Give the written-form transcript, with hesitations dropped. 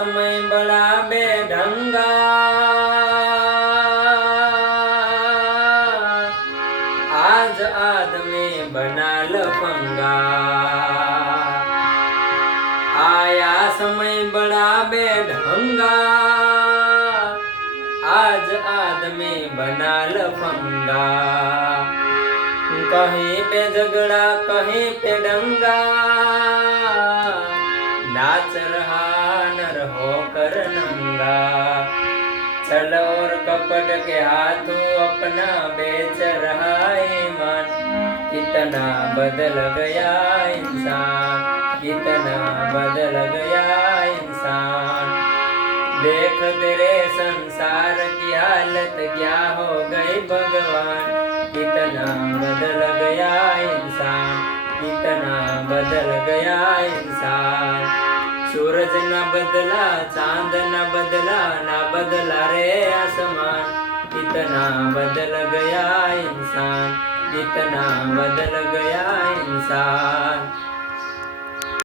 समय बड़ा बेढंगा, आज आदमी बना लफंगा। आया समय बड़ा बेढंगा, आज आदमी बना लफंगा। कहीं पे झगड़ा कहीं पे दंगा, नाच रहा नर होकर नंगा। छल और कपट के हाथों अपना बेच रहा ईमान। कितना बदल गया इंसान, कितना बदल गया इंसान। देख तेरे संसार की हालत क्या हो गई भगवान। कितना बदल गया इंसान, कितना बदल गया इंसान। सूरज न बदला चांद न बदला, ना बदला रे आसमान। कितना बदल गया इंसान, कितना बदल गया इंसान।